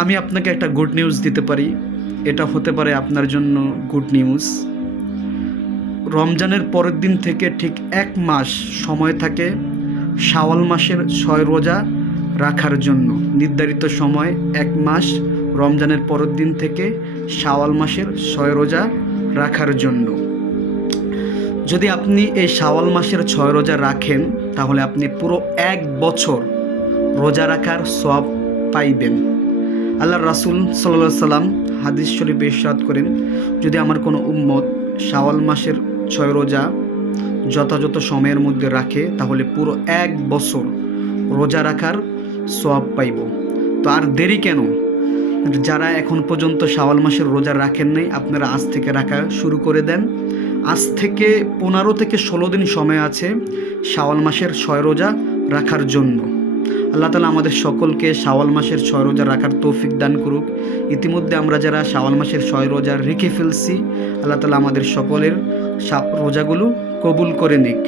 আমি আপনাকে একটা গুড নিউজ দিতে পারি, এটা হতে পারে আপনার জন্য গুড নিউজ। রমজানের পরের দিন থেকে ঠিক 1 মাস সময় থাকে শাওয়াল মাসের 6 রোজা রাখার জন্য। নির্ধারিত সময় 1 মাস, রমজানের পরের দিন থেকে শাওয়াল মাসের 6 রোজা রাখার জন্য। যদি আপনি এই শাওয়াল মাসের 6 রোজা রাখেন তাহলে আপনি পুরো 1 বছর রোজা রাখার সওয়াব পাইবেন। আল্লাহর রাসূল সাল্লাল্লাহু আলাইহি সাল্লাম হাদিস শরীফে ইরশাদ করেন, যদি আমার কোনো উম্মত শাওয়াল মাসের 6 রোজা যথাযথ সময়ের মধ্যে রাখে তাহলে পুরো 1 বছর রোজা রাখার সওয়াব পাইব। তো আর দেরি কেন? যারা এখন পর্যন্ত শাওয়াল মাসের রোজা রাখেন নাই, আপনারা আজ থেকে রাখা শুরু করে দেন। আজ থেকে 15 থেকে 16 দিন সময় আছে শাওয়াল মাসের 6 রোজা রাখার জন্য। আল্লাহ তাআলা আমাদের সকলকে শাওয়াল মাসের 6 রোজা রাখার তৌফিক দান করুক। ইতিমধ্যে আমরা যারা শাওয়াল মাসের 6 রোজা রেখে ফেলছি, আল্লাহ তাআলা আমাদের সকলের রোজাগুলো কবুল করে নিক।